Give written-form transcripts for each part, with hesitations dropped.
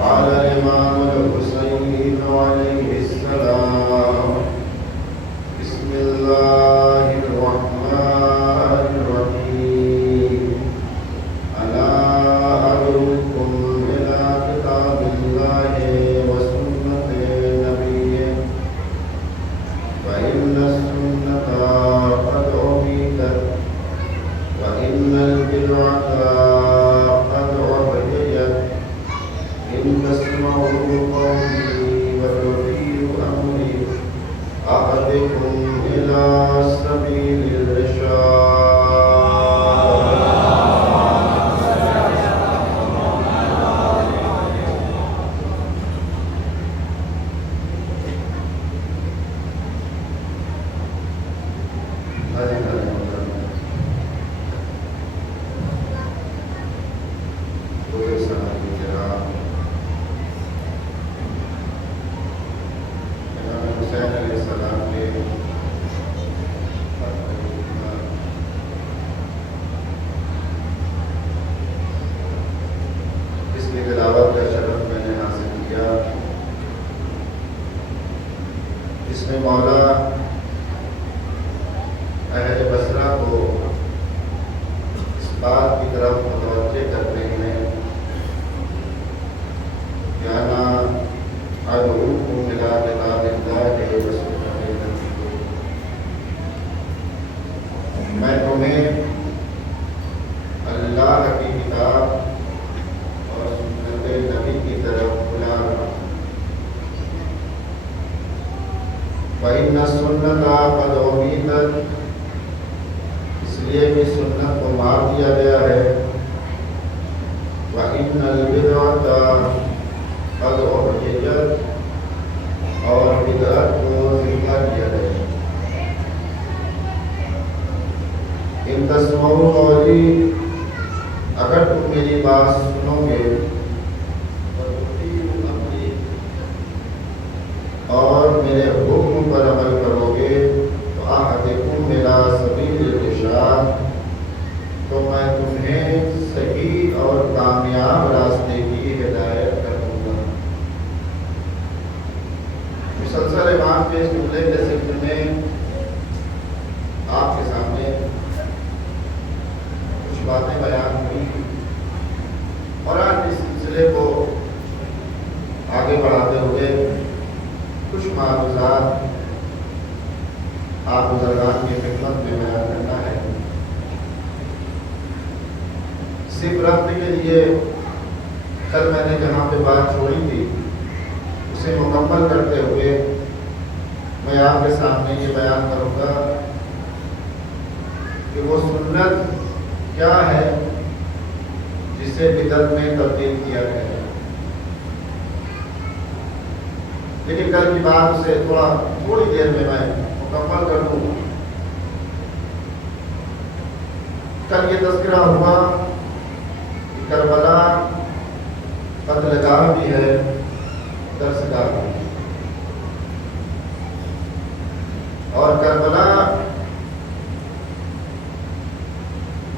قال الإمام الحسين عليه السلام بسم الله الرحمن الرحيم ألا أدعوكم إلى كتاب الله وسنة نبيه فإن السنة قد عبدت وإن البدعة قد عبدت إن تسمعوا قولي وتطيعوا أمري أهدكم إلى سبيل تلاوت کا شرف میں نے حاصل کیا، اس میں مولا اہل بصرہ کو اس بات کی طرف متوجہ کرتے ہیں کہ انا ادعوکم الی کتاب اللہ وسنۃ نبیہ، میں تمہیں اللہ کی کتاب نبی کی طرف بلا رہا ہوں۔ وَإِنَّ السُّنَّةَ قَدْ عُبِدَتْ، اس لیے کہ سنت کو مار دیا گیا ہے۔ وَإِنَّ الْبِدْعَةَ قَدْ عُبِدَتْ، اور بدعت کو زندہ کیا گیا ہے۔ إِن تَسْمَعُوا قَوْلِي، اگر تم میری بات سنو گے اور میرے حکم پر عمل کرو گے تو اہدکم الی سبیل الرشاد، تو میں تمہیں صحیح اور کامیاب راستے کی ہدایت کر دوں گا۔ مسلسل امام کے اس جملے کے ذکر میں آپ کے سامنے کچھ باتیں بیان ہوئی اور آج اس سلسلے کو آگے بڑھاتے ہوئے کچھ معروضات آپ بزرگان کی خدمت میں بیان کرنا ہے۔ صرف ربط کے لیے کل میں نے جہاں پہ بات چھوڑی تھی اسے مکمل کرتے ہوئے میں آپ کے سامنے یہ بیان کروں گا کہ وہ سنت کیا ہے جسے بدعت میں تبدیل کیا گیا ہے۔ لیکن کل کی بات اسے تھوڑی دیر میں مکمل کر دوں۔ کل یہ تذکرہ ہوا کہ کربلا قتل گاہ بھی ہے، درس گاہ بھی، اور کربلا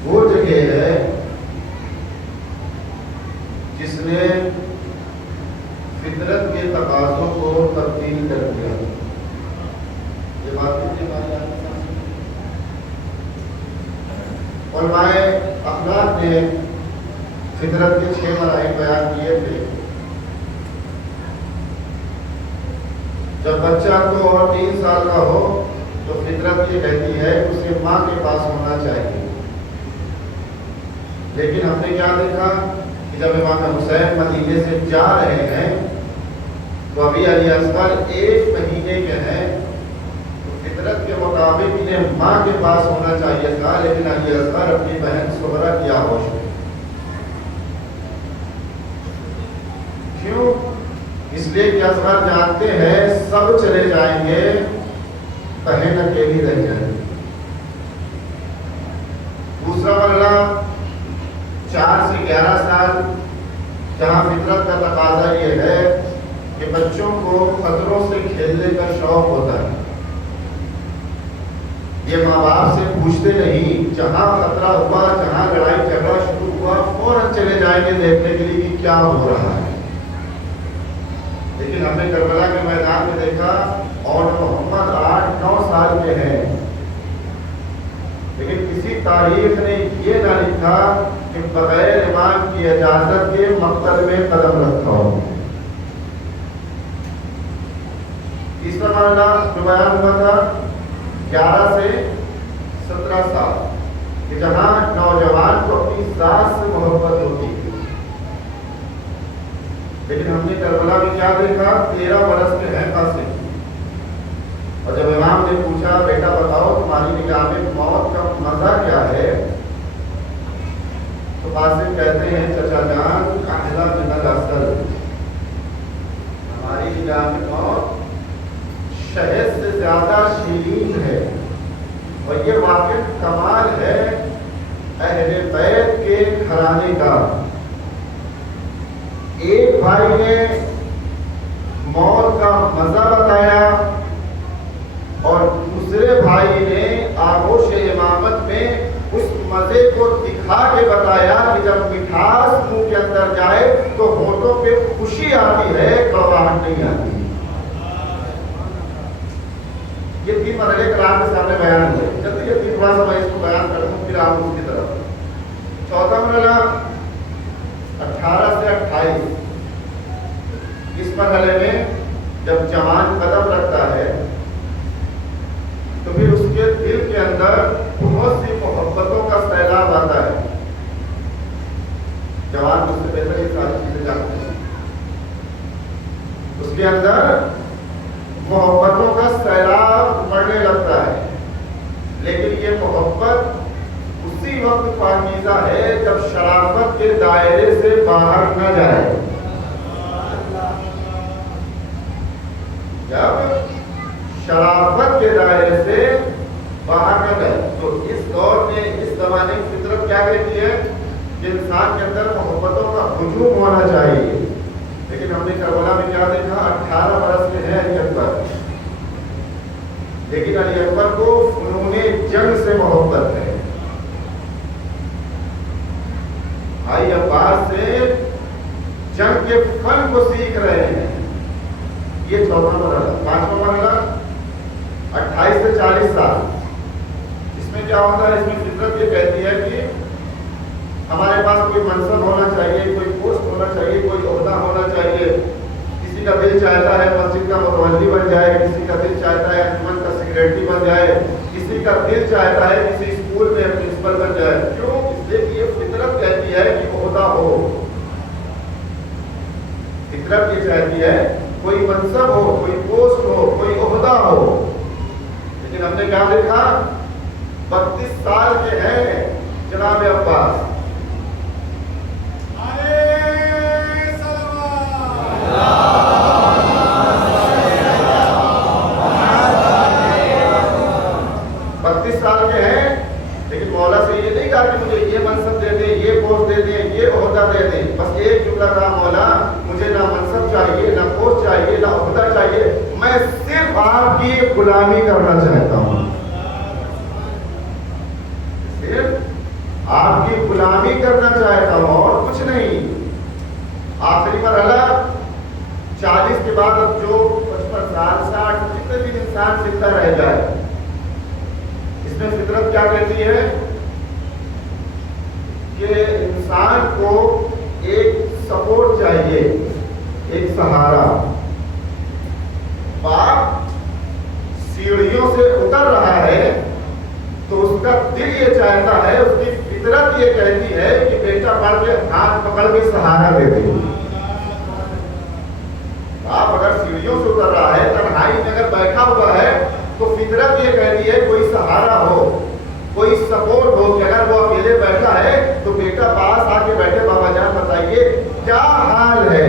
وہ جگہ ہے جس نے فطرت کے تقاضوں کو تبدیل کر دیا۔ یہ بات علماء اخلاق نے فطرت کے 6 مراحل بیان کیے تھے۔ جب بچہ 2 اور 3 سال کا ہو تو فطرت یہ کہتی ہے اسے ماں کے پاس ہونا چاہیے، لیکن ہم نے کیا دیکھا کہ جب امام حسین مدینے سے جا رہے ہیں تو ابھی علی اصغر 1 مہینے کے ہیں، تو فطرت کے مطابق انہیں ماں کے پاس ہونا چاہیے تھا، لیکن علی اصغر اپنی بہن صغرا کی آغوش میں۔ کیوں؟ اس لیے کہ اصغر جانتے ہیں سب چلے جائیں گے، بہن اکیلی رہ جائیں گی۔ دوسرا مرحلہ 4 سے 11 سال، جہاں فطرت کا تقاضا یہ ہے کہ بچوں کو خطروں سے کھیلنے کا شوق ہوتا ہے۔ یہ ماں باپ سے پوچھتے نہیں، جہاں خطرہ ہوا، جہاں لڑائی جھگڑا شروع ہوا، فوراً چلے جائیں گے دیکھنے کے لیے کہ کیا ہو رہا ہے۔ تاریخ نے یہ نہ لکھا کہ بغیر امام کی اجازت کے مقتل میں قدم رکھا ہو۔ تیسرا معاملہ جو بیان ہوا تھا 11 سے 17 سال کہ جہاں نوجوان کو اپنی ذات سے محبت ہوتی ہے، لیکن ہم نے کربلا میں کیا دیکھا؟ 13 برس کے ہیں قاسم، اور جب امام نے پوچھا بیٹا بتاؤ تمہاری نگاہ میں موت کا مزہ کیا ہے، تو قاسم کہتے ہیں چچا جان احلا من العسل، ہماری نگاہ میں موت شہد سے زیادہ شیرین ہے، اور یہ واقع کمال ہے اہل بیت کے گھرانے کا۔ ایک بھائی نے موت کا مزہ بتایا اور دوسرے بھائی نے آغوش امامت میں اس مزے کو دکھا کے بتایا کہ جب مٹھاس منہ کے اندر جائے تو ہونٹوں پہ خوشی آتی ہے، کڑواہٹ نہیں آتی۔ یہ 3 مرحلے کلام کے سامنے بیان ہوئے، جلدی جلدی تھوڑا سا میں اس کو بیان کر دوں پھر آپ اس کی طرف۔ چوتھا مرحلہ 18 سے 28، اس مرحلے میں جب جوان قدم رکھتا ہے تو پھر اس کے دل کے اندر بہت سی محبتوں کا سیلاب آتا ہے۔ جوان مجھ سے بہتر یہ ساری چیزیں جانتے ہیں، اس کے اندر محبتوں کا سیلاب بڑھنے لگتا ہے، لیکن یہ محبت اسی وقت پاکیزہ ہے جب شرافت کے دائرے سے باہر نہ جائے۔ جب شرافت کے دائرے سے باہر نہ جائے تو اس دور میں اس زمانے کی فطرت کیا کہتی ہے کہ انسان کے اندر محبتوں کا ہجوم ہونا چاہیے، لیکن ہم نے کربلا میں کیا دیکھا؟ 18 برس کے ہیں علی اکبر، لیکن علی اکبر کو فنون جنگ سے محبت ہے، بھائی عباس سے جنگ کے فن کو سیکھ رہے ہیں۔ یہ چوتھا مرحلہ۔ 5واں مرحلہ 28 سے 40 سال، اس میں کیا ہوتا ہے؟ اس میں فطرت یہ کہتی ہے کہ ہمارے پاس کوئی منصب ہونا چاہیے، کوئی پوسٹ ہونا چاہیے، کوئی عہدہ ہونا چاہیے۔ کسی کا دل چاہتا ہے مسجد کا متولی بن جائے، کسی کا دل چاہتا ہے انجمن کا سیکریٹری بن جائے، کسی کا دل چاہتا ہے کسی اسکول میں پرنسپل بن جائے۔ کیوں؟ اس لیے کہ یہ فطرت کہتی ہے کہ عہدہ ہو، فطرت یہ چاہتی ہے کوئی منصب ہو، کوئی پوسٹ ہو، کوئی عہدہ ہو۔ لیکن ہم نے کیا دیکھا؟ 32 سال کے ہیں جناب عباس، 32 سال کے ہیں، لیکن مولا سے یہ نہیں کہا کہ مجھے یہ منصب دے دیں، یہ پوسٹ دے دیں، یہ عہدہ دے دیں، بس ایک جملہ کہا مولا مجھے نہ منصب چاہیے، نہ پوسٹ چاہیے، نہ عہدہ چاہیے، میں صرف آپ کی غلامی کرنا چاہتا ہوں، صرف آپ کی غلامی کرنا چاہتا ہوں اور کچھ نہیں۔ آخری مرحلہ 40 کے بعد اب جو 55 سال 60 جتنے بھی انسان زندہ رہ جائے، اس میں فطرت کیا کہتی ہے کہ انسان کو ایک سپورٹ چاہیے، ایک سہارا۔ باپ سیڑھیوں سے اتر رہا ہے تو اس کا دل یہ چاہتا ہے، اس کی فطرت یہ کہتی ہے کہ بیٹا بڑھ کے ہاتھ پکڑ کے سہارا دے دے۔ باپ اگر سیڑھیوں سے اتر رہا ہے، تنہائی میں اگر بیٹھا ہوا ہے تو فطرت یہ کہتی ہے کوئی سہارا ہو، کوئی سپورٹ ہو کہ اگر وہ اکیلے بیٹھا ہے تو بیٹا پاس آ کے بیٹھے، بابا جان بتائیے کیا حال ہے۔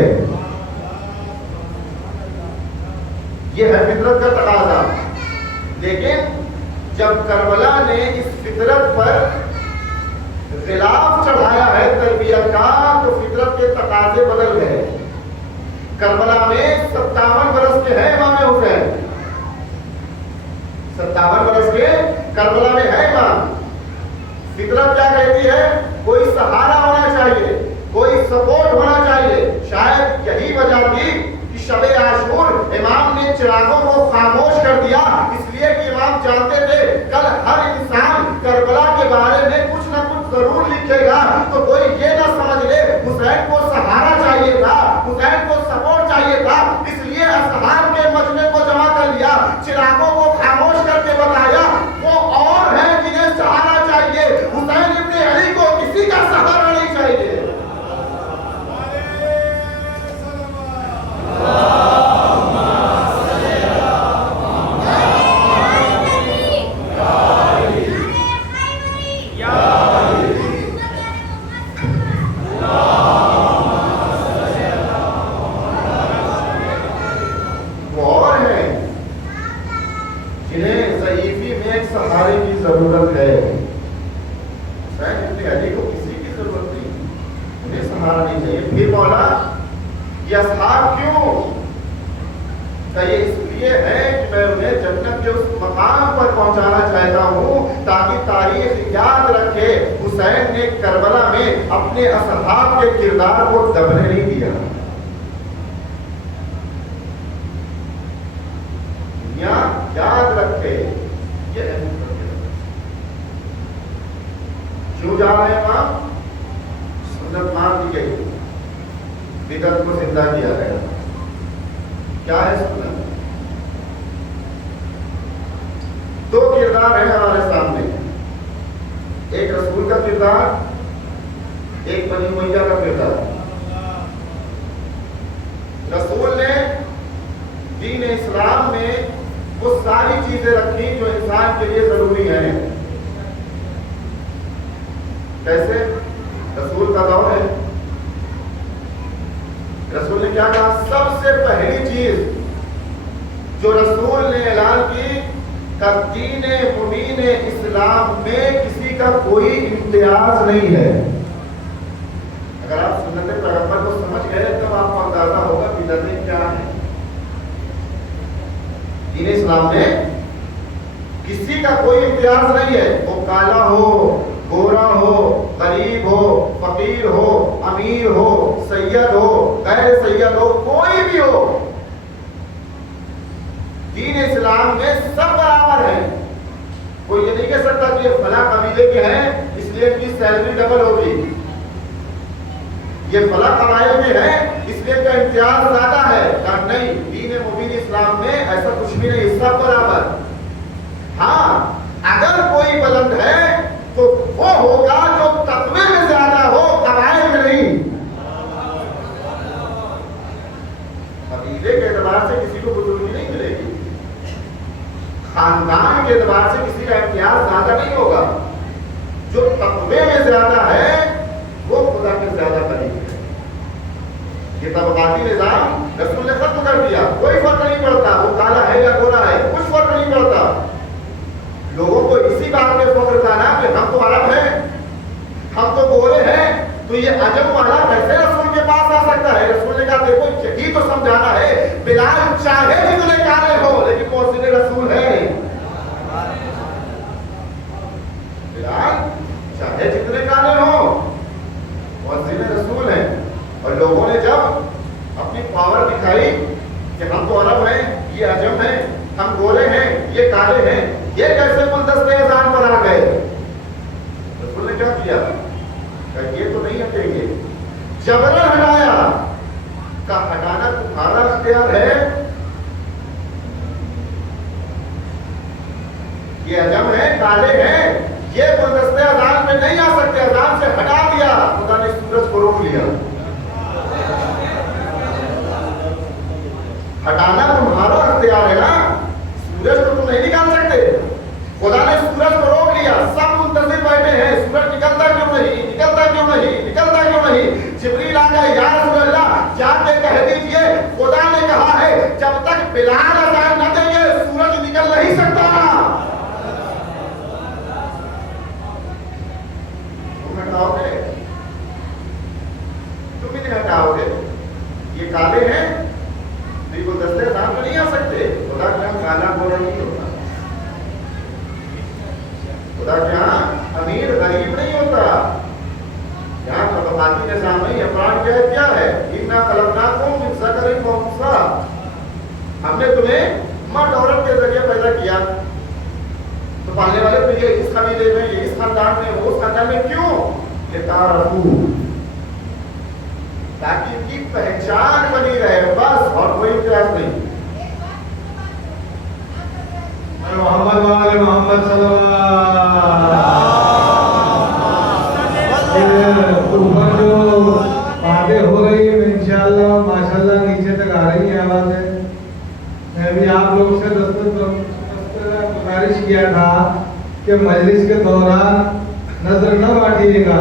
یہ ہے فطرت کا تقاضا۔ لیکن جب کربلا نے اس فطرت پر غلاف چڑھایا ہے تربیت کا، تو فطرت کے تقاضے بدل گئے۔ کربلا میں 57 برس کے ہیں امام حسین، 57 برس کے کربلا میں ہے امام۔ فطرت کیا کہتی ہے؟ کوئی سہارا ہونا چاہیے، کوئی سپورٹ ہونا چاہیے۔ شاید یہی وجہ تھی کہ شب عاشور امام نے چراغوں کو خاموش کر دیا، اس لیے کہ امام جانتے تھے کل ہر انسان کربلا کے بارے میں چراغوں کو خاموش کر کے بتایا وہ اور ہیں جنہیں سہارا چاہیے. حسین ابن علی کو کسی کا سہارا نہیں چاہیے. سہارے کی ضرورت ہے. حسین ابن علی کو کسی کی ضرورت نہیں, انہیں سہارا نہیں چاہیے. پھر مولا یہ اصحاب کیوں؟ یہ اس لیے ہے کہ میں انہیں جنت کے اس مقام پر پہنچانا چاہتا ہوں تاکہ تاریخ یاد رکھے حسین نے کربلا میں اپنے اصحاب کے کردار کو دبنے نہیں دیا. دنیا یاد رکھے کیوں جا رہے ہیں وہاں. سنت مان دی گئی, بدعت کو زندہ کیا گیا. کیا ہے سنت؟ دو کردار ہیں ہمارے سامنے, ایک رسول کا کردار, ایک بنی امیہ کا کردار. رسول نے دین اسلام میں وہ ساری چیزیں رکھی جو انسان کے لیے ضروری ہیں. کیسے؟ رسول کا دور ہے. رسول نے کیا کہا؟ سب سے پہلی چیز جو رسول نے اعلان کی کہ دین مبین اسلام میں کسی کا کوئی امتیاز نہیں ہے. اگر آپ سنت پیغمبر کو سمجھ گئے تب آپ کو اندازہ ہوگا بدعتیں کیا ہیں. دین اسلام میں کسی کا کوئی امتیاز نہیں ہے, وہ کالا ہو, گورا ہو, غریب ہو, فقیر ہو, امیر ہو, سید ہو, غیر سید ہو, کوئی بھی ہو. دین اسلام میں سب برابر ہیں. کوئی یہ نہیں کہہ سکتا کہ یہ فلاں قبیلے کے ہیں اس لیے ان کی سیلری ڈبل ہوگی, یہ فلاں قبائل کے ہیں اس لیے کا امتیاز زیادہ ہے. نہیں, دین مبین اسلام میں ایسا کچھ بھی نہیں, سب برابر. ہاں, اگر کوئی بلند ہے تو وہ ہوگا جو تقوی میں زیادہ ہو, قبائل میں نہیں. قبیلے کے اعتبار سے کسی کو بزرگی نہیں ملے گی, خاندان کے اعتبار سے کسی کا امتیاز زیادہ نہیں ہوگا. جو تقوی میں زیادہ ہے وہ خدا کے زیادہ قریب ہے. یہ طبقاتی نظام رسول نے ختم کر دیا. کوئی فرق نہیں پڑتا وہ کالا ہے یا گورا ہے, کچھ فرق نہیں پڑتا. لوگوں کو اسی بات میں فخر تھا نا کہ ہم تو عرب ہیں, ہم تو گورے ہیں, تو یہ عجم والا کیسے رسول کے پاس آ سکتا ہے. رسول نے کہا دیکھو یہی تو سمجھانا ہے, بلال چاہے جتنے کالے ہو لیکن مؤذن رسول ہے. بلال چاہے جتنے کالے ہو مؤذن رسول ہے. اور لوگوں نے جب اپنی پاور دکھائی کہ ہم تو عرب ہیں, یہ عجم ہیں, ہم گورے ہیں, یہ کالے ہیں, یہ کیسے گلدستے اذان پر آ گئے. رسول نے کیا کیا کہ یہ تو نہیں ہٹیں گے. جبرن ہٹایا. کا ہٹانا تمہارا اختیار ہے. یہ عجم ہے, کالے ہیں, یہ گلدستے اذان میں نہیں آ سکتے. اذان سے ہٹا دیا. خدا نے سورج کو روک لیا. ہٹانا تمہارا اختیار ہے نا, سورج کو تم نہیں نکال سکتے. خدا نے سورج کو روک لیا. سب منتظر بیٹھے ہیں, سورج نکلتا کیوں نہیں, نکلتا کیوں نہیں, نکلتا کیوں نہیں. جبریل آ گئے, یا رسول اللہ جا کے کہہ دیجئے خدا نے کہا ہے جب تک بلال اذان نہ دیں گے سورج نکل نہیں سکتا. تم ہٹاؤ گے, تم بھی نہیں ہٹاؤ گے. یہ کالے ہیں تو دستے اذان میں نہیں آ سکتے. خدا کے یہاں کالا گورا نہیں ہوتا. خدا کے یہاں امیر غریب نہیں ہوتا. یہاں طبقاتی نظام نہیں ہے. قرآن کیا ہے, اِنَّا خَلَقْنَاكُم مِّن ذَكَرٍ وَأُنثَىٰ, ہم نے تمہیں مرد عورت کے ذریعے پیدا کیا. تو پالنے والے تو یہ اس قبیلے میں, یہ اس خاندان میں, وہ اس خاندان میں, کیوں؟ لِتَعَارَفُوا, تاکہ ان کی پہچان بنی رہے, بس, اور کوئی امتیاز نہیں. آ رہی ہیں آوازیں. میں بھی آپ لوگ سے گزارش کیا تھا کہ مجلس کے دوران نظر نہ بانٹیے گا.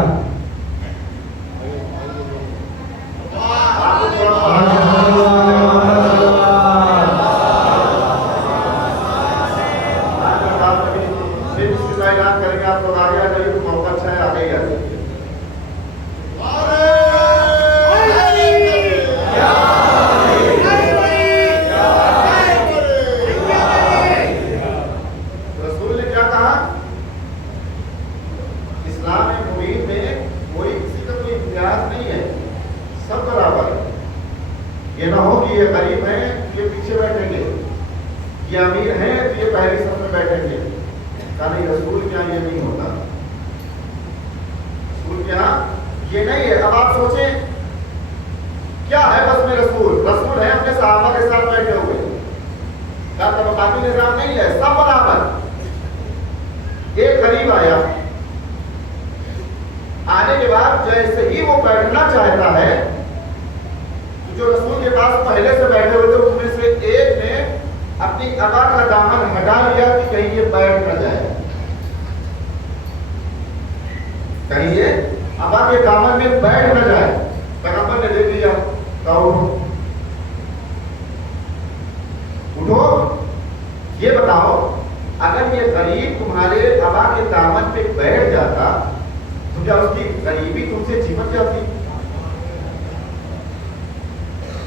یہ نہ ہو کہ یہ غریب ہیں یہ پیچھے بیٹھیں گے، یہ امیر ہیں تو یہ پہلی صف میں بیٹھیں گے. نہیں، رسول کے یہاں یہ نہیں ہوتا. رسول کے یہاں یہ نہیں ہے. اب آپ سوچیں کیا ہے بس میں رسول ہے اپنے صحابہ کے ساتھ بیٹھے ہوئے. کیا طبقاتی نظام نہیں ہے، سب برابر. ایک غریب آیا، آنے کے بعد جیسے ہی وہ بیٹھنا چاہتا ہے، جو رسول کے پاس پہلے سے بیٹھے ہوئے تھے ان میں سے ایک نے اپنی عبا کا دامن ہٹا لیا کہ کہیں یہ بیٹھ نہ جائے، کہیں یہ عبا کے دامن میں بیٹھ نہ جائے. پیغمبر نے دیکھ لیا، کہا اٹھو. یہ بتاؤ اگر یہ غریب تمہارے عبا کے دامن پہ بیٹھ جاتا تو کیا اس کی غریبی تم سے چمٹ جاتی؟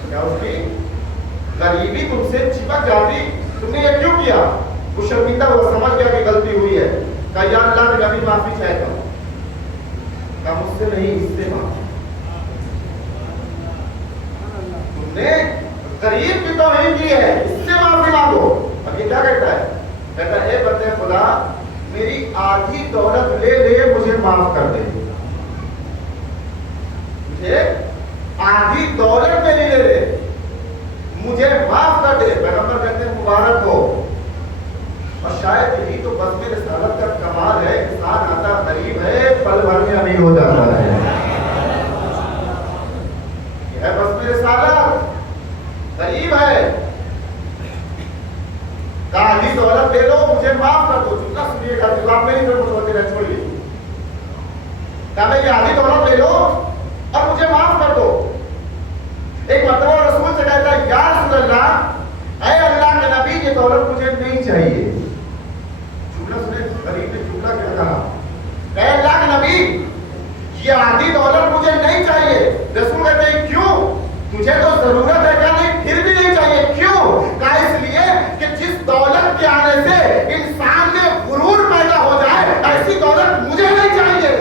کیا اس کی غریبی تم سے چپک جاتی؟ تم نے یہ کیوں کیا؟ وہ شرمندہ ہوا، سمجھ گیا کہ غلطی ہوئی ہے. کہا یا اللہ نے کبھی معافی چاہتا ہوں. کہا مجھ سے نہیں، اس سے معافی. تم نے غریب کی توہین کی ہے، اس سے معافی مانگو. اب یہ کیا کہتا ہے؟ کہتا ہے اے بندے خدا میری آدھی دولت لے لے مجھے معاف کر دے. مجھے آدھی دولت میری لے لے مجھے معاف کر دے. پیغمبر کہتے ہیں مبارک ہو. اور شاید یہی تو بس میں رسالت کا کمال ہے. انسان آتا غریب ہے، پل بھر میں امیر ہو جاتا ہے. یہ ہے بس میں رسالت. غریب ہے، کہا آدھی دولت دے دو مجھے معاف کر دو. جتنا سنیے گا تو آپ میری طرف متوجہ رہ چھوڑیے. کہا میں یہ آدھی دولت لے لو اور مجھے معاف کر دو. ایک مرتبہ رسول سے کہتا ہے یا رسول اللہ، اے اللہ کے نبی یہ دولت مجھے نہیں چاہیے. جملہ سنے، غریب نے جملہ کیا کہا؟ اے اللہ کے نبی یہ آدھی دولت مجھے نہیں چاہیے. رسول کہتے ہیں کیوں؟ تجھے تو ضرورت ہے کیا؟ نہیں، پھر بھی نہیں چاہیے. کیوں؟ کہا اس لیے کہ جس دولت کے آنے سے انسان میں غرور پیدا ہو جائے ایسی دولت مجھے نہیں چاہیے.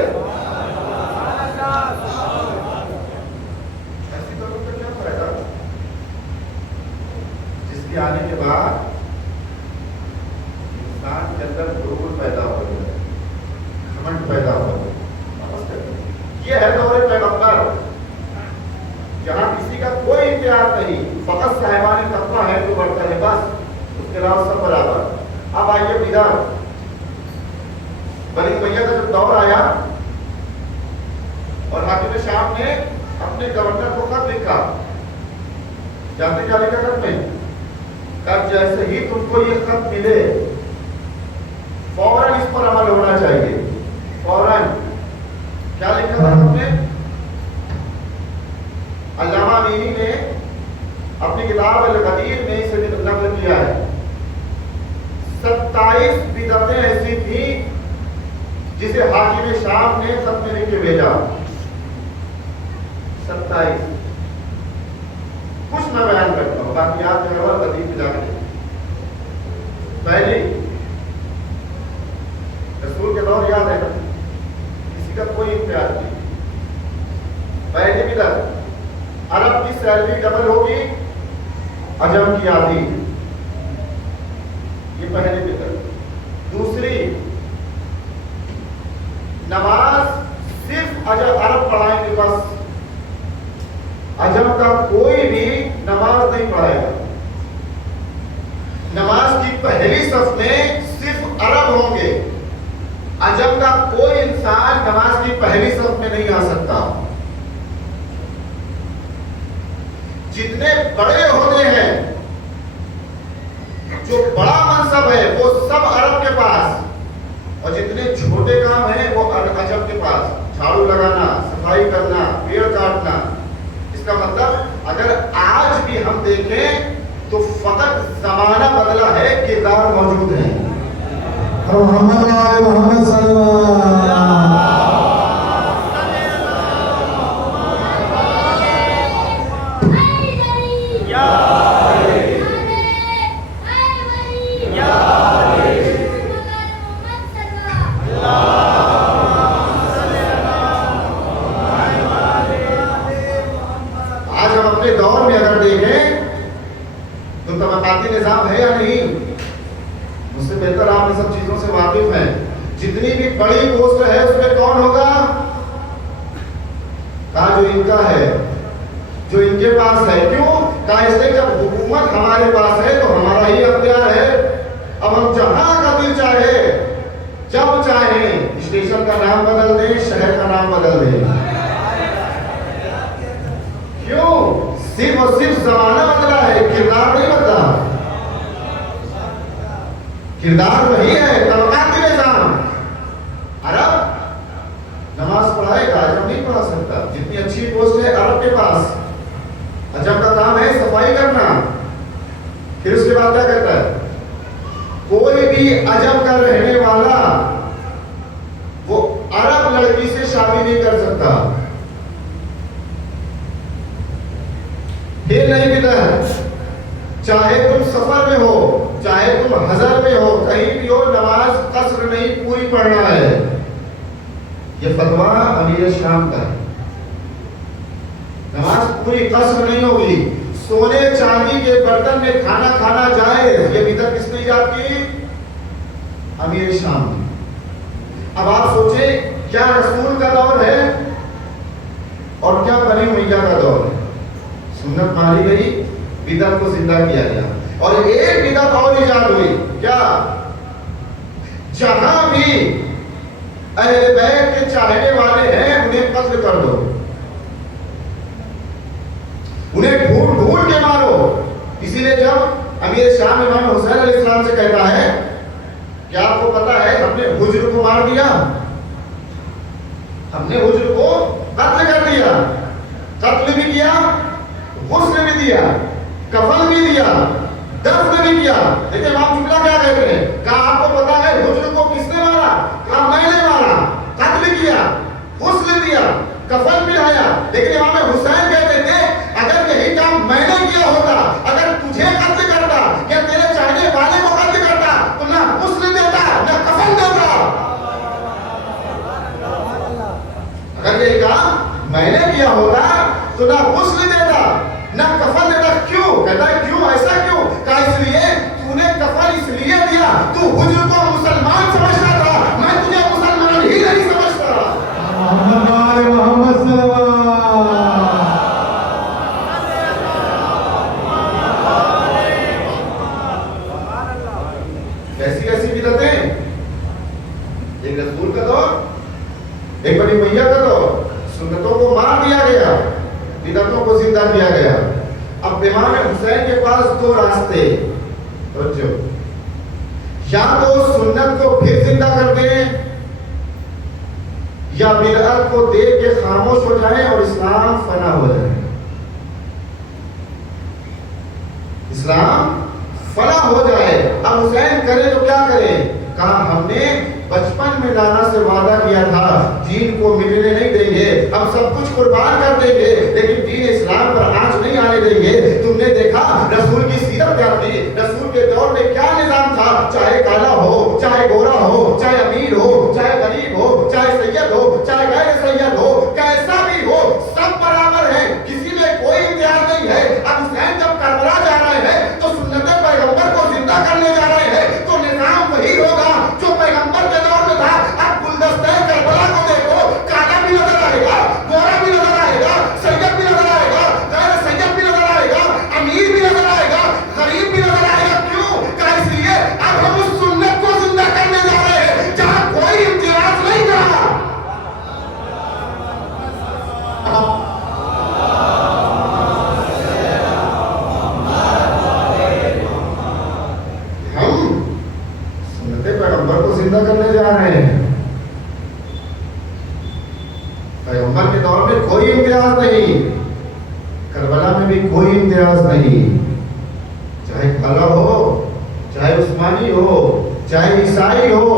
آنے کے بعد انسان کے اندر غرور پیدا ہو جائے، گھمنڈ پیدا ہو جائے. یہ ہے دور پیغمبر جہاں کسی کا کوئی امتیاز نہیں، فقط صاحبان تقویٰ ہے جو بڑھتا ہے، بس اس کے علاوہ سب برابر. اب آئیے ادھر بنی امیہ کا جب دور آیا اور حاکم شام نے اپنے گورنر کو خط لکھا. جانتے کیا لکھا خط میں؟ اب جیسے ہی تم کو یہ خط ملے فوراً اس پر عمل ہونا چاہیے. فوراً کیا لکھا تھا خط میں؟ علامہ امینی نے اپنی کتاب القدیر میں اسے نقل کیا ہے. 27 بدعتیں ایسی تھیں جسے حاکم شام نے خط میں لکھ کے بھیجا. 27 کچھ میں بیان کرتا ہوں، باقی آپ جو ہے قدیم میں جا کے. پہلی، رسول کے دور یاد ہے نا، کسی کا کوئی امتیاز نہیں. پہلی بدعت، عرب کی سیلری ڈبل ہوگی، عجم کی آدھی. یہ پہلی بدعت. دوسری، نماز صرف عرب پڑھائیں گے بس، عجم کا کوئی بھی نماز نہیں پڑھائے گا. نماز کی پہلی صف میں صرف عرب ہوں گے، عجم کا کوئی انسان نماز کی پہلی صف میں نہیں آ سکتا. جتنے بڑے عہدے ہیں، جو بڑا منصب ہے، وہ سب عرب کے پاس، اور جتنے چھوٹے کام ہیں وہ عجم کے پاس، جھاڑو لگانا، صفائی کرنا، پیڑ کاٹنا۔ اس کا مطلب اگر آج بھی ہم دیکھیں تو فقط زمانہ بدلا ہے، کردار موجود ہے۔ محمد آل محمد صلی اللہ دور میں اگر دیکھیں تو طبقاتی نظام ہے یا نہیں؟ مجھ سے بہتر آپ ان سب چیزوں سے واقف ہیں۔ جتنی بھی بڑی پوسٹ ہے اس میں کون ہوگا؟ کہا جو ان کا ہے، جو ان کے پاس ہے۔ کیوں؟ کہا اس لیے جب حکومت ہمارے پاس ہے تو ہمارا ہی اختیار ہے۔ اب ہم جہاں کا دل چاہے، جب چاہیں، اسٹیشن کا نام بدل دیں، شہر کا نام بدل دیں۔ کیوں؟ صرف اور صرف زمانہ بدلا ہے، کردار نہیں بدلا۔ کردار وہی ہے، طبقاتی نظام۔ عرب نماز پڑھائے گا، عجم نہیں پڑھا سکتا۔ جتنی اچھی پوسٹ ہے عرب کے پاس، عجم کا کام ہے صفائی کرنا۔ پھر اس کے بعد کیا کہتا ہے؟ کوئی بھی عجم کا رہنے والا وہ عرب لڑکی سے شادی نہیں کر سکتا۔ یہ نہیں ملا ہے، چاہے تم سفر میں ہو، چاہے تم حضر میں ہو، کہیں بھی ہو، نماز قصر نہیں پوری پڑھنا ہے۔ یہ فتویٰ امیر شام کا ہے، نماز پوری قصر نہیں ہوگی۔ سونے چاندی کے برتن میں کھانا کھانا جائز، یہ بدعت کس نے ایجاد کی؟ امیر شام نے۔ اب آپ سوچیں، کیا رسول کا دور ہے اور کیا بنی امیہ کا دور ہے؟ سنت ماری گئی، بدعت کو زندہ کیا گیا، اور ایک بدعت اور ایجاد ہوئی۔ کیا؟ جہاں بھی اہل بیت کے چاہنے والے ہیں انہیں قتل کر دو، انہیں ڈھونڈ ڈھونڈ کے مارو۔ اسی لیے جب امیر شام امام حسین علیہ السلام سے کہتا ہے کہ آپ کو پتا ہے ہم نے حجر کو مار دیا، ہم نے حجر کو قتل کر دیا، قتل بھی کیا، غسل بھی دیا، کفن بھی دیا، دفن بھی کیا۔ لیکن امام جملہ کیا کہتے ہیں؟ کہا آپ کو پتا ہے حجر کو کس نے مارا؟ کہا میں نے مارا، قتل کیا، غسل دیا، کفن بھی لایا۔ لیکن امام حسین کہتے تھے اگر یہی کام میں نے کیا ہوتا، اگر تجھے قتل کرتا یا تیرے چاہنے والے کو قتل کرتا تو نہ غسل دیتا نہ کفن دیتا۔ اگر یہی کام میں نے کیا ہوتا تو نہ غسل دیتا نہ کفن دیتا۔ کیوں؟ کہتا ہے کیوں؟ ایسا کیوں؟ کہا اس لیے تو نے کفن اس لیے دیا، تو حجر کو مسلمان سمجھتا تھا، میں تجھے مسلمان ہی نہیں سمجھتا۔ محمد آل محمد صلی اللہ کیسی کیسی بدعتیں؟ ایک رسول کا دور، ایک بنی امیہ کا دور، سنتوں کو مار دیا گیا، بدعتوں کو زندہ کیا گیا۔ اب امام حسین کے پاس دو راستے، توجہ، یا تو سنت کو پھر زندہ کر دیں یا بدعت کو دیکھ کے خاموش ہو جائیں اور اسلام فنا ہو جائے۔ اسلام فنا ہو جائے۔ اب حسین کرے تو کیا کرے؟ کہا ہم نے بچپن میں نانا سے وعدہ کیا تھا دین کو مٹنے نہیں دیں گے، ہم سب کچھ قربان کر دیں گے، لیکن دین اسلام پر آنچ نہیں آنے دیں گے۔ تم نے دیکھا رسول کی سیرت کیا تھی، رسول کے دور میں کیا نظام تھا، چاہے کالا ہو، چاہے گورا ہو، چاہے امیر ہو، چاہے غریب ہو، چاہے سید ہو، چاہے غیر سید ہو، کیسا بھی ہو، سب برابر ہیں، کسی میں کوئی امتیاز نہیں ہے۔ اب حسین جب کربلا جا رہے ہیں تو سنت پیغمبر کو زندہ کرنے جا رہے ہیں، تو نظام وہی ہوگا جو پیغمبر کے دور میں تھا۔ اب گلدستہ کربلا کو دیکھو، کالا بھی نظر آئے گا، گورا بھی نظر آئے گا، سید بھی نظر آئے گا، غیر سید بھی نظر آئے گا، امیر بھی نظر آئے گا، غریب بھی نظر آئے گا۔ کیوں؟ کہ اس لیے اب ہم اس زندہ کرنے جا رہے ہیں. پیغمبر کے دور میں کوئی امتیاز نہیں، کربلا میں بھی کوئی امتیاز نہیں، چاہے کھلا ہو، چاہے عثمانی ہو، چاہے عیسائی ہو،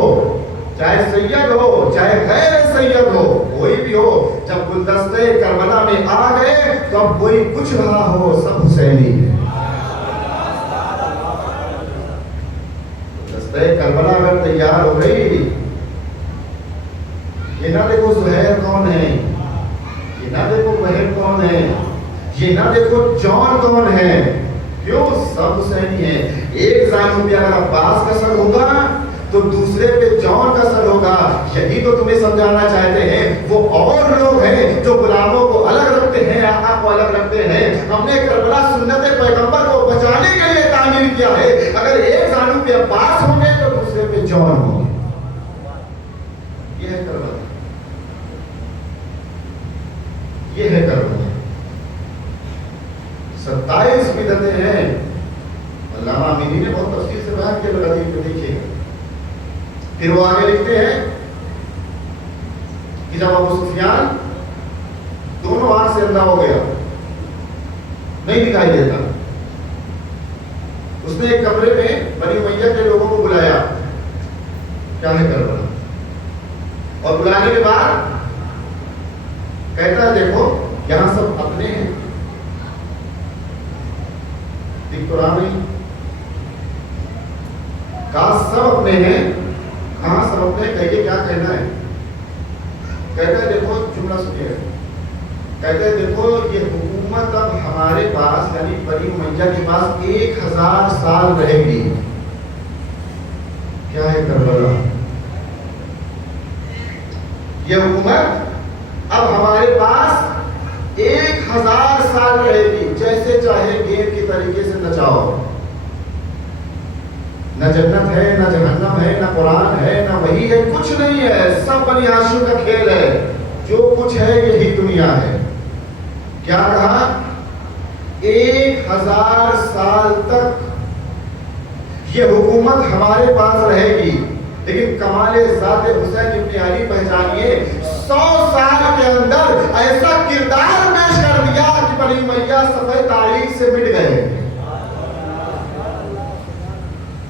چاہے سید ہو، چاہے غیر سید ہو، کوئی بھی ہو. جب گلدستے کربلا میں آ گئے تو اب کوئی کچھ رہا ہو، سب حسینی ہے. گلدستے کربلا اگر تیار ہو گئی، یہ نہ دیکھو زہیر کون ہے، یہ نہ دیکھو بہر کون ہے، یہ نہ دیکھو جون کون ہے، کیوں؟ سب حسینی ہے. ایک زانو پہ اگر عباس کا سر ہوگا تو دوسرے پہ جون کا سر ہوگا. یہی تو تمہیں سمجھانا چاہتے ہیں. وہ اور لوگ ہیں جو غلاموں کو الگ رکھتے ہیں، آقا کو الگ رکھتے ہیں. ہم نے کربلا سنت پیغمبر کو بچانے کے لیے تعمیر کیا ہے. اگر ایک زانو پہ عباس ہوں گے تو دوسرے پہ جون ہوں گے. یہ ہے کربلا، یہ ہے کربلا. 27 بدعتیں ہیں. علامہ امینی نے بہت تفصیل سے بیان کیا، لطیف کو دیکھیے. پھر وہ آگے لکھتے ہیں کہ جب ابو سفیان دونوں آنکھ سے اندھا ہو گیا، نہیں دکھائی دیتا، اس نے ایک کمرے میں بنی امیہ کے لوگوں کو بلایا، کیا ہے کربلا، اور بلانے کے بعد کہتا ہے دیکھو یہاں سب اپنے ہیں، دکھ تو رہا نہیں، کہا سب اپنے ہیں، کہاں سب اپنے، کہیے کیا کہنا ہے. کہتا ہے دیکھو جملہ سنیے، کہتا ہے دیکھو یہ حکومت اب ہمارے پاس یعنی بنی امیہ کے پاس 1000 سال رہے گی. کیا ہے کربلا؟ یہ حکومت اب ہمارے پاس 1000 سال رہے گی. جیسے چاہے گیم کے طریقے سے نچاؤ. نہ جنت ہے، نہ جہنم ہے، نہ قرآن ہے، نہ وحی ہے، کچھ نہیں ہے. سب بنی ہاشم کا کھیل ہے. جو کچھ ہے یہی دنیا ہے. کیا کہا؟ 1000 سال تک یہ حکومت ہمارے پاس رہے گی. لیکن کمال ذات حسین ابن علی پہچانیے، 100 سال کے اندر ایسا کردار پیش کر دیا کہ بنی امیہ صفحہ تاریخ سے مٹ گئے.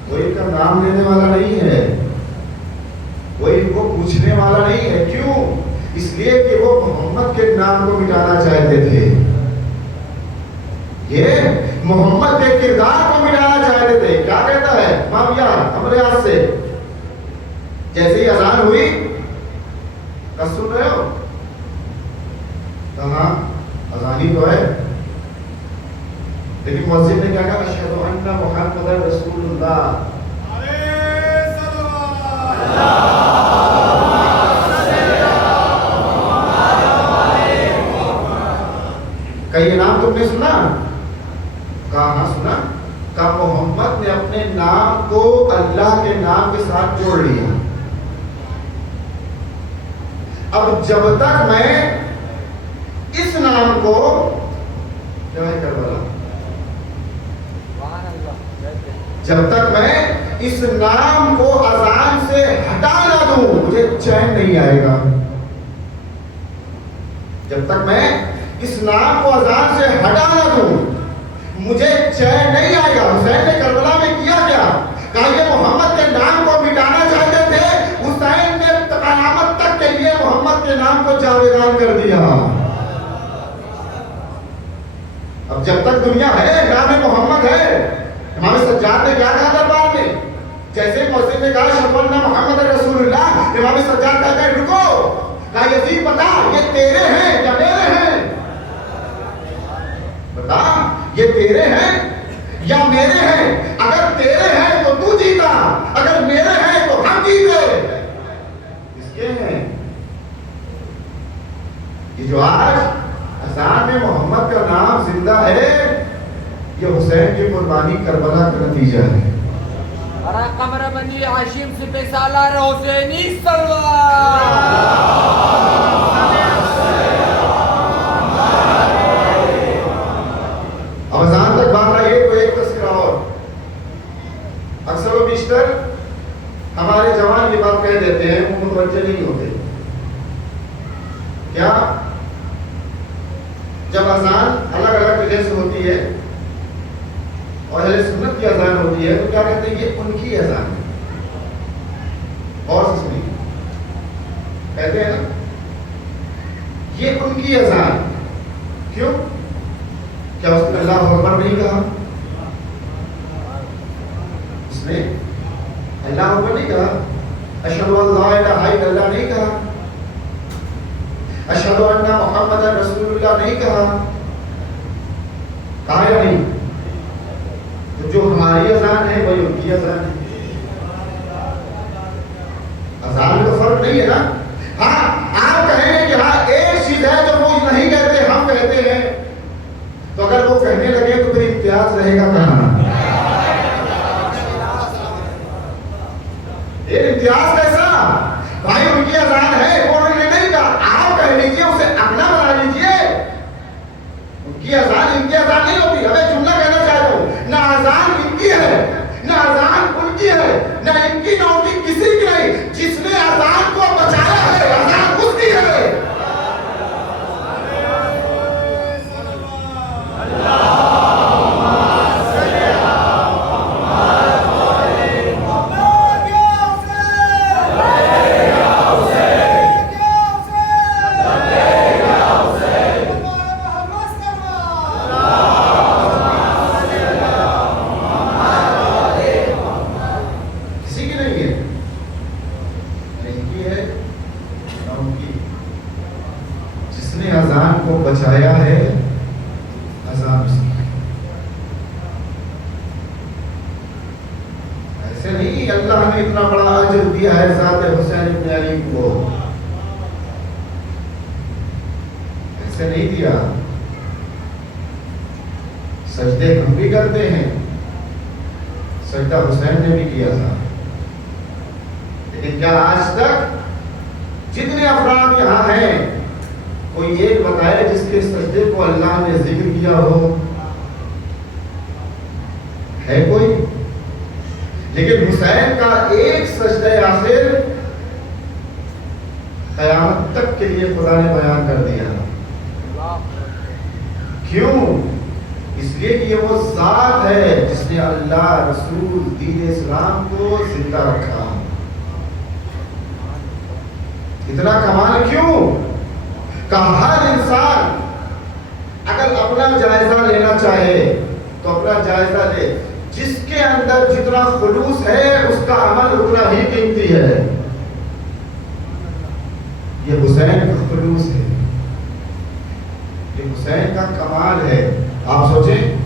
کوئی کا نام لینے والا نہیں ہے، کوئی کو پوچھنے والا نہیں ہے. کیوں؟ اس لیے کہ وہ محمد کے نام کو مٹانا چاہتے تھے. یہ محمد کے کردار کو مٹانا چاہتے تھے. کیا کہتا ہے معاویہ امریاض سے؟ جیسے ہی اذان ہوئی، کس سن رہے ہو؟ کہاں اذان ہی تو ہے، لیکن مسجد نے کیا کہا؟ اشہد ان محمد رسول اللہ. کہ یہ نام تم نے سنا؟ کہاں سنا؟ کہ محمد نے اپنے نام کو اللہ کے نام کے ساتھ جوڑ لیا. اب جب تک میں اس نام کو، کیا ہے کربلا، جب تک میں اس نام کو اذان سے ہٹا نہ دوں مجھے چین نہیں آئے گا. جب تک میں اس نام کو اذان سے ہٹا نہ دوں مجھے چین نہیں آئے گا. حسین نے کربلا میں کیا کیا؟ کہا یہ محمد کے نام کو مٹانا چاہتے تھے. حسین نے قیامت تک کے لیے محمد کے نام کو جاویدان کر دیا. اب جب تک دنیا ہے نام محمد ہے. امام سجاد نے کیا کہا دربار میں؟ جیسے مسجد نے کہا شفعنا محمد رسول اللہ، امام سجاد کہتے ہیں رکو. کہا یزید بتا یہ تیرے ہیں یا میرے ہیں؟ بتا یہ تیرے ہیں یا میرے ہیں؟ اگر تیرے ہیں تو تو جیتا، اگر میرے ہیں تو ہم جیتے. اس کے ہیں یہ جو آج اذان میں محمد کا نام زندہ ہے، یہ حسین کی قربانی کربلا کا نتیجہ ہے. قمر بنی ہاشم سپہ سالار حسینی سلوار. اب اذان تک بات آئی تو ایک تذکرہ اور. اکثر و بیشتر ہمارے جوان یہ بات متوجہ نہیں ہوتے. کیا جب اذان الگ الگ جگہ سے ہوتی ہے اور اہل سنت کی اذان ہوتی ہے تو کیا کہتے ہیں یہ ان کی اذان ہے. اور سنیے کہتے ہیں نا یہ ان کی اذان. کیوں؟ کیا اس نے اللہ اکبر نہیں کہا؟ اس نے اللہ اکبر نہیں کہا؟ اشہد ان لا الہ الا اللہ نہیں کہا؟ اشہد ان محمد رسول اللہ نہیں کہا؟ کہا یا نہیں؟ تو جو ہماری اذان ہے وہی ان کی اذان ہے. اذان کا فرق نہیں ہے نا. ہاں آپ کہیں گے کہ ہاں ایک چیز ہے جو وہ نہیں کہتے ہم کہتے ہیں, تو اگر وہ کہنے لگے تو پھر امتیاز رہے گا کہاں؟ یہ امتیاز کیسا؟ بھائی ان کی اذان ہے وہ انہوں نے نہیں کہا, آپ کہہ لیجیے اسے اپنا بنا لیجیے. ان کی اذان ان کی اذان نہیں ہوتی. ہمیں جملہ کہنا چاہتا ہوں, نہ اذان ان کی ہے نہ اذان ان کی ہے, نہ ان کی نہ ان کی کسی کی نہیں. جس نے اذان کو بچایا ہے اذان اس کی ہے. بچایا ہے اذان اس کی. ایسے نہیں اللہ نے اتنا بڑا اجر دیا ہے ذات حسین ابن علی کو, ایسے نہیں دیا. سجدے ہم بھی کرتے ہیں, سجدہ حسین نے بھی کیا تھا, لیکن کیا آج تک جتنے افراد یہاں ہیں کوئی ایک بتائے جس کے سجدے کو اللہ نے ذکر کیا ہو؟ ہے کوئی؟ لیکن حسین کا ایک سجدہ آخر قیامت تک کے لیے خدا نے بیان کر دیا. کیوں؟ اس لیے کہ یہ وہ ذات ہے جس نے اللہ, رسول, دین اسلام کو زندہ رکھا. اتنا کمال کیوں کہ ہر انسان اگر اپنا جائزہ لینا چاہے تو اپنا جائزہ لے. جس کے اندر جتنا خلوص ہے اس کا عمل اتنا ہی قیمتی ہے. یہ حسین کا خلوص ہے, یہ حسین کا کمال ہے. آپ سوچیں,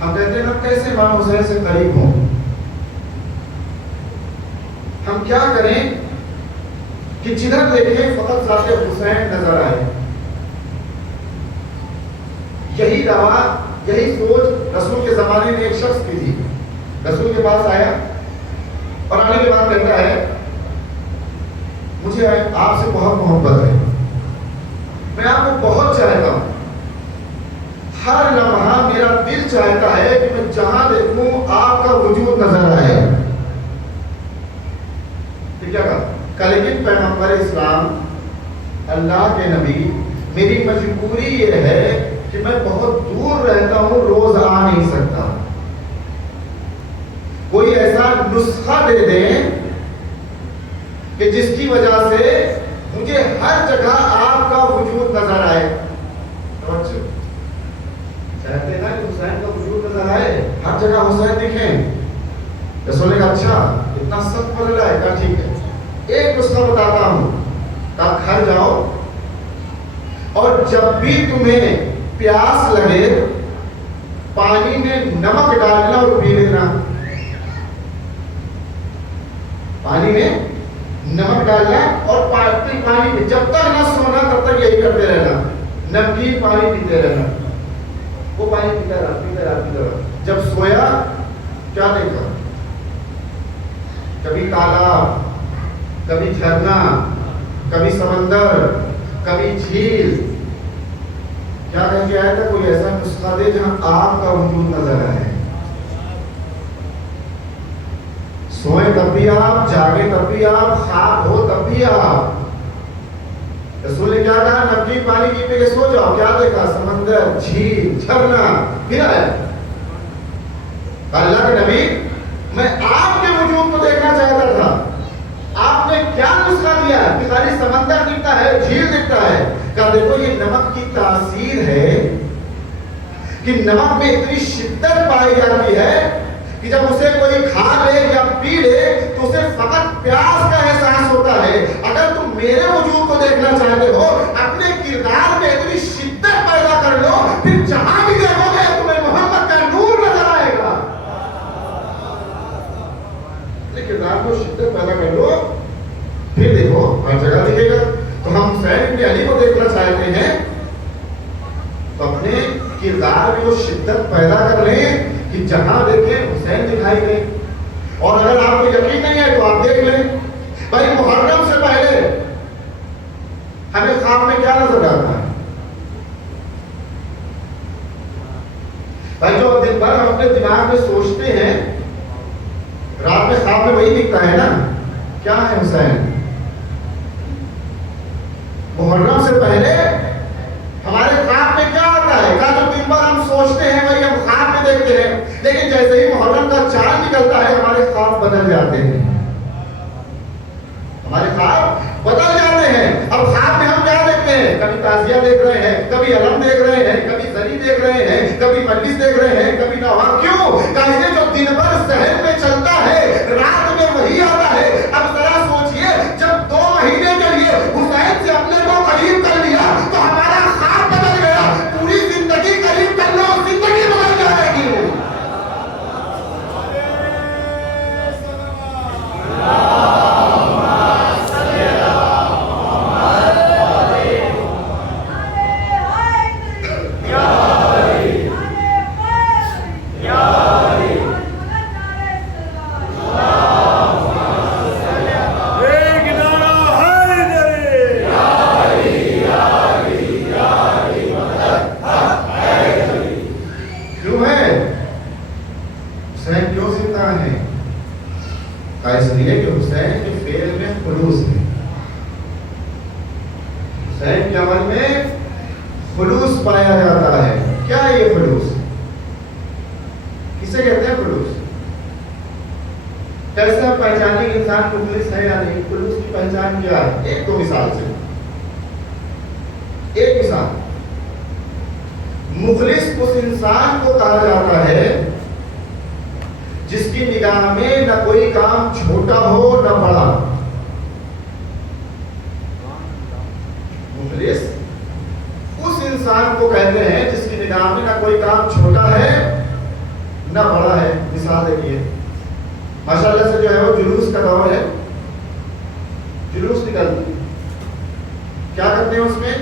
ہم کہتے ہیں ہم کیسے امام حسین سے قریب ہوں, ہم کیا کریں کہ جدھر دیکھیں فقط ذات حسین نظر آئے. یہی دعویٰ, یہی سوچ رسول کے زمانے میں ایک شخص کی تھی. رسول کے پاس آیا اور آنے کے بعد کہتا ہے مجھے آپ سے بہت محبت ہے, میں آپ کو بہت چاہتا ہوں, ہر لمحہ میرا دل چاہتا ہے کہ میں جہاں دیکھوں آپ کا وجود نظر آئے. کیا کہا؟ لیکن پیغمبر اسلام, اللہ کے نبی, میری مجبوری یہ ہے کہ میں بہت دور رہتا ہوں, روز آ نہیں سکتا. کوئی ایسا نسخہ دے دیں کہ جس کی وجہ سے مجھے ہر جگہ آپ کا وجود نظر آئے. چاہتے ہیں نا کہ حسین کا وجود نظر آئے, ہر جگہ حسین دکھیں. رسول نے کہا اچھا اتنا سخت بدلا ہے, کہا ٹھیک ہے ایک نسخہ بتاتا ہوں, آپ گھر جاؤ اور جب بھی تمہیں پیاس لگے پانی میں نمک ڈالنا اور پی لینا. پانی میں نمک ڈالنا اور پانی میں جب تک نہ سونا تب تک یہی کرتے رہنا, نمکین پانی پیتے رہنا. وہ پانی پیتا رہا پیتا رہا پیتا رہا. جب سویا کیا دیکھا؟ کبھی تالاب, کبھی جھرنا, کبھی سمندر, کبھی جھیل. کیا کہہ کے آیا تھا؟ کوئی ایسا نسخہ دے جہاں آپ کا وجود نظر آئے. سوئے تب بھی آپ، جاگے تب بھی آپ، خواب ہو تب بھی آپ. رسول نے کیا کہا؟ نمکین پانی کی پی کے سو جاؤ. کیا دیکھا؟ سمندر، جھیل، جھرنا. پھر آیا اللہ کے نبی میں آپ کے وجود کو دیکھنا چاہتا تھا. آپ نے کیا نسخہ دیا کہ خالی سمندر دکھتا ہے، جھیل دکھتا ہے؟ کہا دیکھو یہ نمک کی تاثیر ہے کہ نمک میں اتنی شدت پائی جاتی ہے کہ جب اسے کوئی کھا لے یا پی لے تو اسے فقط پیاس کا احساس ہوتا ہے. اگر تم میرے وجود کو دیکھنا چاہتے ہو، اپنے کردار میں اتنی شدت پیدا کر لو، پھر جہاں بھی دیکھو گے تمہیں محمد کا نور نظر آئے گا. اپنے کردار کو شدت پیدا کر لو، پھر دیکھو ہر جگہ دکھے گا. تو ہم حسین ابن علی کو دیکھنا چاہتے ہیں تو اپنے کردار میں وہ شدت پیدا کر لیں کہ جہاں دیکھیں حسین دکھائی دے. اور اگر آپ کو یقین نہیں ہے تو آپ دیکھ لیں بھائی محرم سے پہلے ہمیں خواب میں کیا نظر آتا ہے؟ بھائی جو دن بھر ہم اپنے دماغ میں سوچتے ہیں رات میں خواب میں وہی دکھتا ہے نا. کیا ہے حسین؟ محرم سے پہلے ہمارے خواب میں کیا آتا ہے؟ کیا جو دن بھر ہم سوچتے ہیں وہی ہم خواب میں دیکھتے ہیں، لیکن جیسے ہی محرم کا چاند نکلتا ہے ہمارے خواب بدل جاتے ہیں. ہمارے خواب بدل جاتے ہیں. اب خواب میں ہم کیا دیکھتے ہیں؟ کبھی تعزیہ دیکھ رہے ہیں، کبھی علم دیکھ رہے ہیں، کبھی زری دیکھ رہے ہیں، کبھی مجلس دیکھ رہے ہیں، کبھی نوحہ. کیوں؟ کہ جو دن بھر ذہن میں چلتا ہے رات میں وہی آتا ہے. اب ذرا سوچئے جب 2 مہینے کے لیے حسین سے اپنے کو قریب کر لیا تو ہمارا خواب بدل گیا. پوری زندگی قریب کر لو، زندگی بدل جائے گی. اس لیے کہ حسین کے فعل میں خلوص ہے. حسین کے عمل میں خلوص پایا جاتا ہے. کیا ہے یہ خلوص؟ کسے کہتے ہیں خلوص؟ کیسے آپ پہچانیں کہ انسان مخلص ہے یا نہیں؟ خلوص کی پہچان کیا ہے؟ ایک دو مثال سے. ایک مثال، مخلص اس انسان کو کہا جاتا ہے جس کی نگاہ میں نہ کوئی کام چھوٹا ہو نہ بڑا. مخلص اس انسان کو کہتے ہیں جس کی نگاہ میں نہ کوئی کام چھوٹا ہے نہ بڑا ہے. مثال دیکھیے، ماشاءاللہ سے جو ہے وہ جلوس کا دور ہے، جلوس نکلتی، کیا کرتے ہیں اس میں؟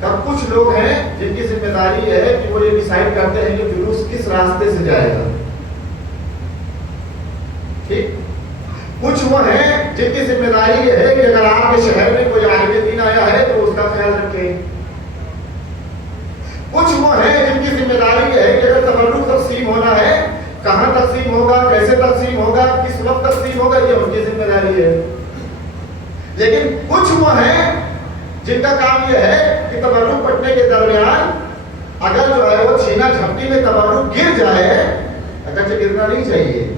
تب کچھ لوگ ہیں جن کی ذمہ داری ہے کہ وہ یہ ڈیسائیڈ کرتے ہیں کہ جلوس کس راستے سے جائے گا. کچھ وہ ہیں جن کی ذمہ داری یہ ہے کہ اگر آپ کے شہر میں کوئی عالم دین آیا ہے تو اس کا خیال رکھیں. کچھ وہ ہیں جن کی ذمہ داری یہ ہے کہ اگر تبرک تقسیم ہونا ہے کہاں تقسیم ہوگا، کیسے تقسیم ہوگا، کس وقت تقسیم ہوگا، یہ ان کی ذمہ داری ہے. لیکن کچھ وہ ہیں جن کا کام یہ ہے کہ تبرک بٹنے کے درمیان اگر جو ہے وہ چھینا جھپٹی میں تبرک گر جائے، اگرچہ گرنا نہیں چاہیے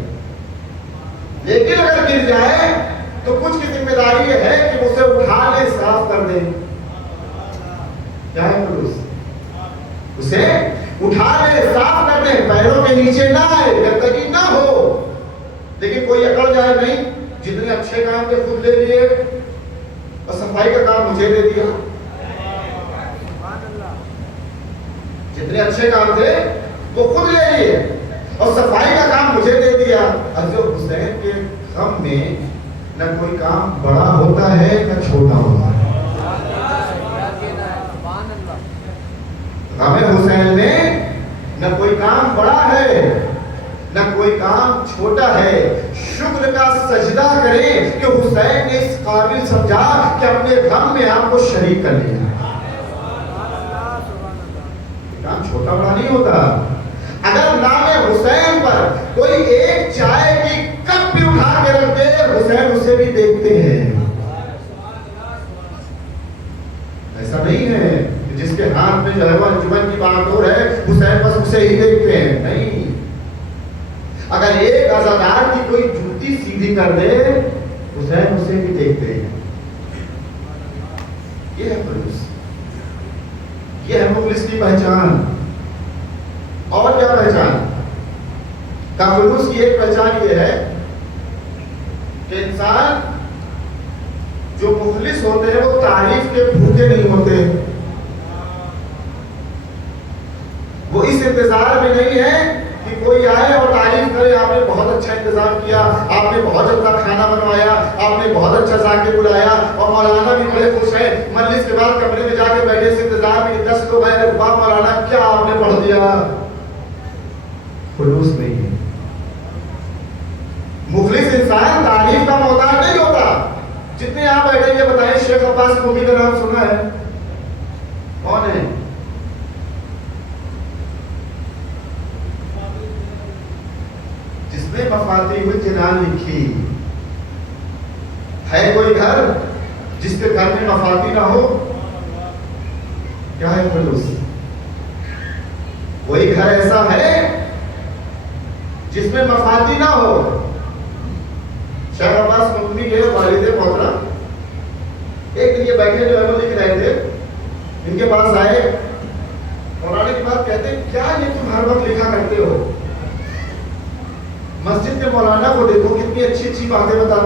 لیکن اگر گر جائے تو کچھ کی ذمہ داری یہ ہے کہ اسے اٹھا لے، صاف کر دے. کیا ہے خلوص؟ اسے اٹھا لے، صاف کر دے، پیروں کے نیچے نہ آئے، گندگی نہ ہو. لیکن کوئی اکڑ جائے نہیں، جتنے اچھے کام تھے خود لے لیے اور صفائی کا کام مجھے دے دیا. جتنے اچھے کام تھے وہ خود لے لیے اور صفائی کا کام مجھے دے دیا. حضرت حسین کے غم میں نہ کوئی کام بڑا ہوتا ہے نہ چھوٹا ہوتا ہے. غم حسین میں نہ کوئی کام بڑا ہے نہ کوئی کام چھوٹا ہے. شکر کا سجدہ کریں کہ حسین نے اس قابل سمجھا کہ اپنے غم میں آپ کو شریک کر لیا. کام چھوٹا بڑا نہیں ہوتا. اگر نام حسین پر کوئی ایک چائے کی کپ بھی اٹھا کے ایک عزادار کی کوئی جوتی سیدھی کر دے حسین اسے بھی دیکھتے ہیں. یہ ہے خلوص، یہ ہے مخلص کی پہچان. اور کیا پہچان؟ خلوص کی ایک پہچان یہ ہے کہ انسان جو مخلص ہوتے ہیں وہ تعریف کے بھوکے نہیں ہوتے. وہ اس انتظار میں نہیں ہے کہ کوئی آئے اور تعریف کرے آپ نے بہت اچھا انتظام کیا، آپ نے بہت اچھا کھانا بنوایا، آپ نے بہت اچھا ذاکر بلایا، اور مولانا بھی بڑے خوش ہیں. مجلس کے بعد کمرے میں جا کے بیٹھے اس انتظار میں کہ 10 لوگ آئے، واہ مولانا کیا آپ نے پڑھ دیا. خلوص نہیں ہے. مخلص انسان تعریف کا محتاج نہیں ہوتا. جتنے یہاں بیٹھے یہ بتائیں شیخ عباس قومی کا نام سنا ہے؟ کون ہے؟ جس نے مفاتیح الجنان لکھی. ہے کوئی گھر جس کے گھر میں مفاتیح نہ ہو؟ کیا ہے خلوص؟ کوئی گھر ایسا ہے جس میں مفاتیح نہ ہو؟ شیخ عباس قومی کے والد محترم ایک دن یہ بیٹھے جو ہے وہ لکھ رہے تھے، ان کے پاس آئے مولانا کی بات کہتے ہیں کیا یہ تم ہر وقت لکھا کرتے ہو؟ مسجد کے مولانا کو دیکھو کتنی اچھی اچھی باتیں بتاتے ہیں.